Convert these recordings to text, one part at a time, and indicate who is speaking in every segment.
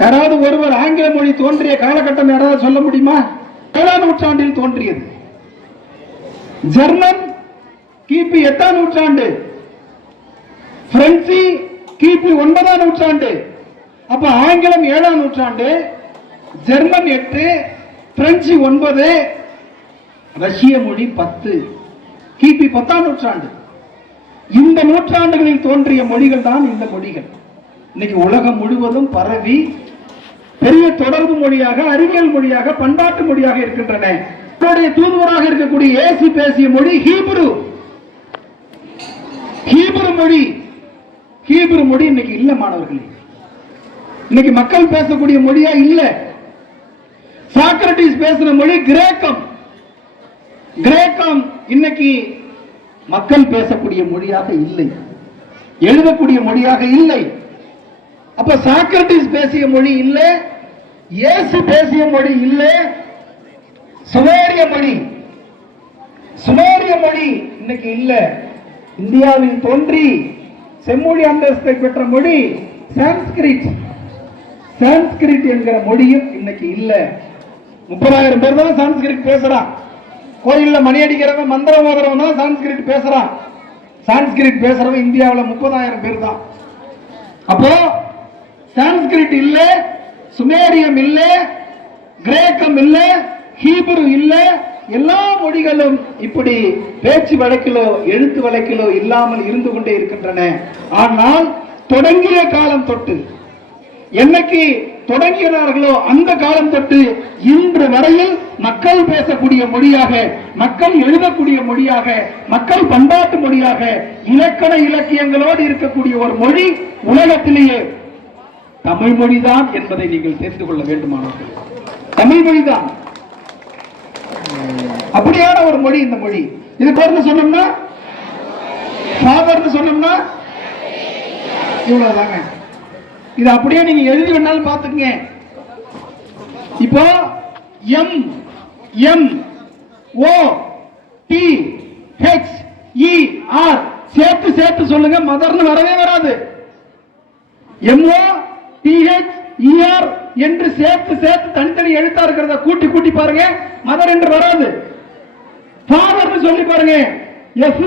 Speaker 1: யாராவது ஒருவர் ஆங்கில மொழி தோன்றிய காலகட்டம் யாராவது சொல்ல முடியுமா? ஏழாம் நூற்றாண்டில் தோன்றியது. ஜெர்மன் கிபி எட்டாம் நூற்றாண்டு. பிரெஞ்சு கிபி ஒன்பதாம் நூற்றாண்டு. அப்ப ஆங்கிலம் ஏழாம் நூற்றாண்டு ஜெர்மன் எட்டு பிரெஞ்சு ஒன்பது ரஷ்ய மொழி பத்து கிபி பத்தாம் நூற்றாண்டு. இந்த நூற்றாண்டுகளில் தோன்றிய மொழிகள் தான் இந்த மொழிகள். இன்னைக்கு உலகம் முழுவதும் பரவி பெரிய தொடர்பு மொழியாக அறிவியல் மொழியாக பண்பாட்டு மொழியாக இருக்கின்றன. தூதுவராக இருக்கக்கூடிய ஏசி பேசிய மொழி ஹீப்ரு. ஹீப்ரு மொழி. ஹீப்ரு மொழி இன்னைக்கு இல்ல மாணவர்களே. இன்னைக்கு மக்கள் பேசக்கூடிய மொழியா இல்ல. சாக்ரட்டிஸ் பேசுற மொழி கிரேக்கம். கிரேக்கம் இன்னைக்கு மக்கள் பேசக்கூடிய மொழியாக இல்லை. எழுதக்கூடிய மொழியாக இல்லை. அப்ப சாக்ரட்டிஸ் பேசிய மொழி இல்லை இயேசு பேசிய மொழி இல்ல. சுமேரிய மொழி. சுமேரிய மொழி இன்னைக்கு இல்ல. இந்தியாவில் தோன்றி செம்மொழி அந்தஸ்தை பெற்ற மொழி சான்ஸ்கிரிட். சான்ஸ்கிரிட் என்கிற மொழியும் இன்னைக்கு இல்ல. முப்பதாயிரம் பேர் தான் சான்ஸ்கிரிட் பேசுறான். கோயில்ல மணி அடிக்கிறவன் மந்திரம் ஓதுறவன் தான் சான்ஸ்கிரிட் பேசுறான். சான்ஸ்கிரிட் பேசுறவன் இந்தியாவில் முப்பதாயிரம் பேர் தான். அப்போ சான்ஸ்கிரிட் இல்லை சுமேரியம் இல்ல கிரேக்கம் இல்ல ஹீப்ரு இல்ல எல்லா மொழிகளும் இப்படி பேச்சு வழக்கிலோ எழுத்து வழக்கிலோ இல்லாமல் இருந்து கொண்டே இருக்கின்றன. ஆனால் தொடங்கிய காலம் தொட்டு என்னைக்கு தொடங்கினார்களோ அந்த காலம் தொட்டு இன்று வரையில் மக்கள் பேசக்கூடிய மொழியாக மக்கள் எழுதக்கூடிய மொழியாக மக்கள் பண்பாட்டு மொழியாக இலக்கண இலக்கியங்களோடு இருக்கக்கூடிய ஒரு மொழி உலகத்திலேயே தமிழ் மொழிதான் என்பதை நீங்கள் தெரிந்து கொள்ள வேண்டுமானவர்கள் தமிழ் மொழிதான். அப்படியான ஒரு மொழி இந்த மொழி. இது பேர்னு சொன்னோம்னா? ஃபாதர்னு சொன்னோம்னா? இவ்வளவுதாங்க. இது அப்படியே நீங்க எழுதி வேணாலும் பாத்துக்கங்க இப்போ M M O T H E R சேர்த்து சேர்த்து சொல்லுங்க. மதர்னு வரவே வராது. எம்ஓ டிஹெச் இஆர் என்று சேர்த்து சேர்த்து தனித்தனி எழுத்தா இருக்கிறத கூட்டி கூட்டி பாருங்க. மதர் என்று வராது. ஃபாதர்னு சொல்லி பாருங்க. S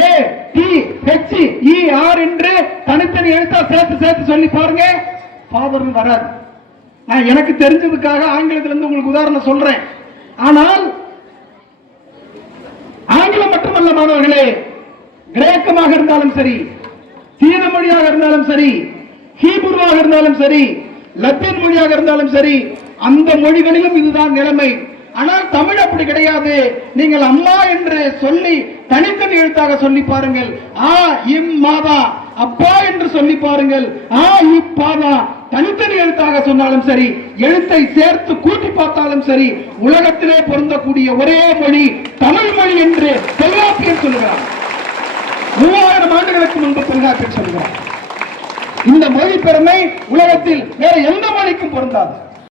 Speaker 1: A T H E R என்று தனித்தனி எழுத்தா சேர்த்து சேர்த்து சொல்லி பாருங்க. ஃபாதர்னு வராது. நான் எனக்கு தெரிஞ்சதுக்காக ஆங்கிலத்துல இருந்து உங்களுக்கு உதாரணம் சொல்றேன். ஆனால் ஆங்கிலம் மட்டுமல்ல மாணவர்களே கிரேக்கமாக இருந்தாலும் சரி சீன மொழியாக இருந்தாலும் சரி ஹீபுருவாக இருந்தாலும் சரி லத்தீன் மொழியாக இருந்தாலும் சரி அந்த மொழிகளிலும் இதுதான் நிலைமை. ஆனால் தமிழ் அப்படி கிடையாது. நீங்கள் அம்மா என்று சொல்லி தனித்தனி எழுத்தாக சொல்லி பாருங்கள். ஆ இம் மாதா அப்பா என்று சொல்லி பாருங்கள். ஆ இப்பாதா தனித்தனி எழுத்தாக சொன்னாலும் சரி எழுத்தை சேர்த்து கூட்டி பார்த்தாலும் சரி உலகத்திலே பொருந்தக்கூடிய ஒரே மொழி தமிழ் மொழி என்று தொல்காப்பியர் சொல்லுகிறார் மூவாயிரம் ஆண்டுகளுக்கு முன்பு தொல்காப்பியர் சொல்லுகிறார் இந்த மொழி பெருமை உலகத்தில் வேற எந்த மொழிக்கும் பொருந்தாது.